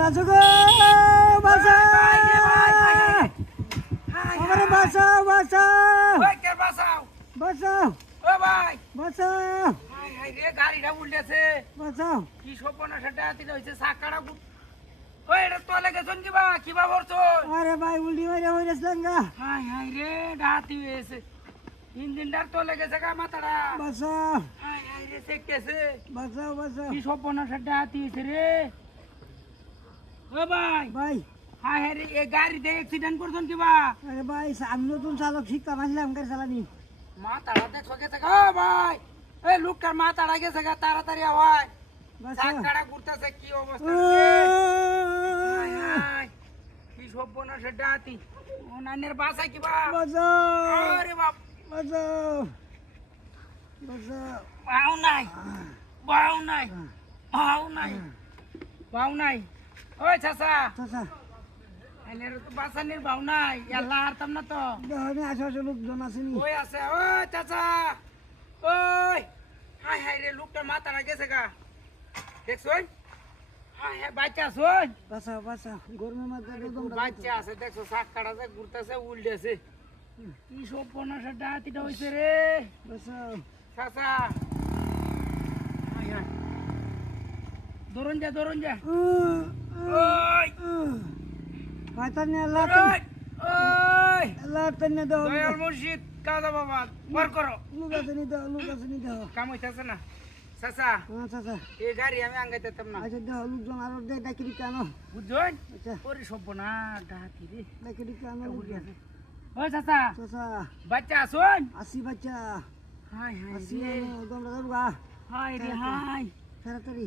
লাজো গো বাঁচাও আমারে বাঁচাও বাঁচাও ওই কে বাঁচাও বাঁচাও ও ভাই বাঁচাও হাই হাই রে গাড়িটা উল্টেছে বাঁচাও কি সপনাটা তিটা হইছে সাকাড়া ওই এটা তোলে গেছন কিবা করছো আরে ভাই উল্টি মাইরা হইরাছিলাম গা হাই হাই রে ডাতি হয়েছে ইঞ্জিনটার তোলে গেছে গা মাথাটা বাঁচাও হাই হাই রে সেকতেছে বাঁচাও বাঁচাও কি সপনাটা ডাতি হয়েছে রে ও ভাই ভাই হাই হাই রে এই গাড়িতে অ্যাক্সিডেন্ট করছন কিবা আরে ভাই আমি নতুন চালক শিখতাম আসলাম গাড়ি চালানি মাথাটা দেখো গেছে গা ভাই এই লোকটার মাথাটা গেছে গা তাড়াতাড়ি আওয়াজ বাঁচাও সাকাড়া ঘুরতেছে কি অবস্থা রে হাই হাই কি সপনাটা ডাতি ওনানের বাসা কিবা বাঁচাও আরে বাপ বাঁচাও বাঁচাও বাউ নাই বাউ নাই বাউ নাই বাউ নাই ওই চাচা চাচা এনের তো বাসানির বাউ নাই আল্লাহ হারতাম না তো দেহনে আশেপাশে লোকজন আসেনি ওই আছে ওই চাচা ওই হাই হাই রে লোকটা মাথাটা গেছে গা দেখছই হাই হাই বাচ্চা আছোই বাঁচাও বাঁচাও গরমের মধ্যে একদম বাচ্চা আছে দেখছো শাক কাটাছে ঘুরতেছে উল্টেছে কি সব পনাশা ডাতিটা হইছে রে বাঁচাও চাচা হাই হাই ধরুন যা ওই পাইতানি আল্লাহ ওই ওই আল্লাহ তান্নে দাও দয়াল মুর্শিদ কাজা বাবা বার করো লোক আসেনি দাও লোক আসেনি দাও কাম হইতাছে না চাচা হ্যাঁ চাচা এই গাড়ি আমি আঙ্গাইতাম না আচ্ছা দাও লোকজন আরো দে ডাকি কেন বুঝছেন আচ্ছা ওরে সব না ডাকি রে ডাকি কেন লোকজন ওই চাচা চাচা বাচ্চা আসুন আসি বাচ্চা হাই হাই আসি রে তোমরা যাবো গা হাই রে হাই তাড়াতাড়ি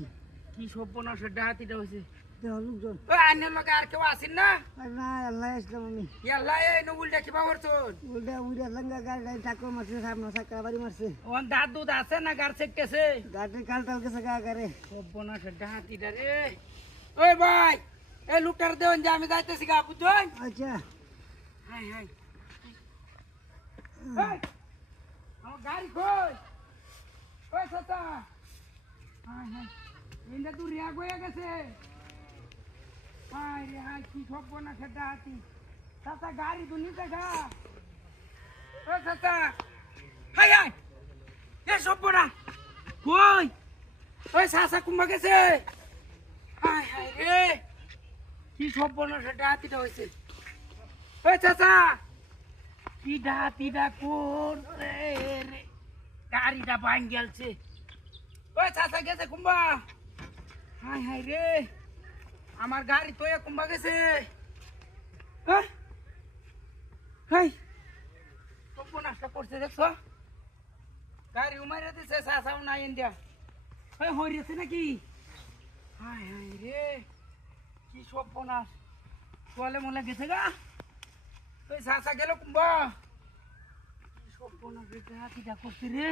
কি সর্বনাশ ডাহাতিটা হয়েছে দেহ লোকজন ওই আইনের লোকে আর কেউ আসেন না আর না আল্লাহ আসলাম আমি ইয়াল্লা এই নবুলটা কিবা করছুন উল্টা উল্টা লঙ্গা গাড়ি ঠাকুর মারছে সামনে সাকা বাড়ি মারছে ওন দাঁত দুধ আছে না গার চেকতেছে গাড়ি কাল টাল গেছে গা গাড়ি সর্বনাশ ডাহাতিটা রে ওই ভাই এই লুকটার দেন যে আমি যাইতেছি গা বুঝছেন আচ্ছা হাই হাই এই, আমার গাড়ি কই ওই চাচা হাই হাই ইন্দা তুই রিয়া গয়া গেছে হাই রে হাই কি সর্বনাশ ডাহাতি চাচা গাড়ি তো নিতে গা ওই চাচা হাই হাই এ সর্বনাশ কই ওই চাচা কুম্বা গেছে হাই হাই রে কি সর্বনাশ ডাহাতিটা হয়েছে ওই চাচা কি ডাহাতিটা কোন রে রে গাড়িটা ভাঙ গেলছে ওই চাচা গেছে কুম্বা হাই হাই রে আমার গাড়ি তো কুম্বা গেছে হ্যাঁ হাই সর্বনাশটা করছে দেখছো গাড়ি উমারে দিছে চাচাও নাই ইন্ডিয়া ওই হরিয়েছে নাকি হাই হাই রে কি সর্বনাশ তোলে মলে গেছে গা ওই চাচা গেল কুম্বা কি সর্বনাশ হাতিটা করছে রে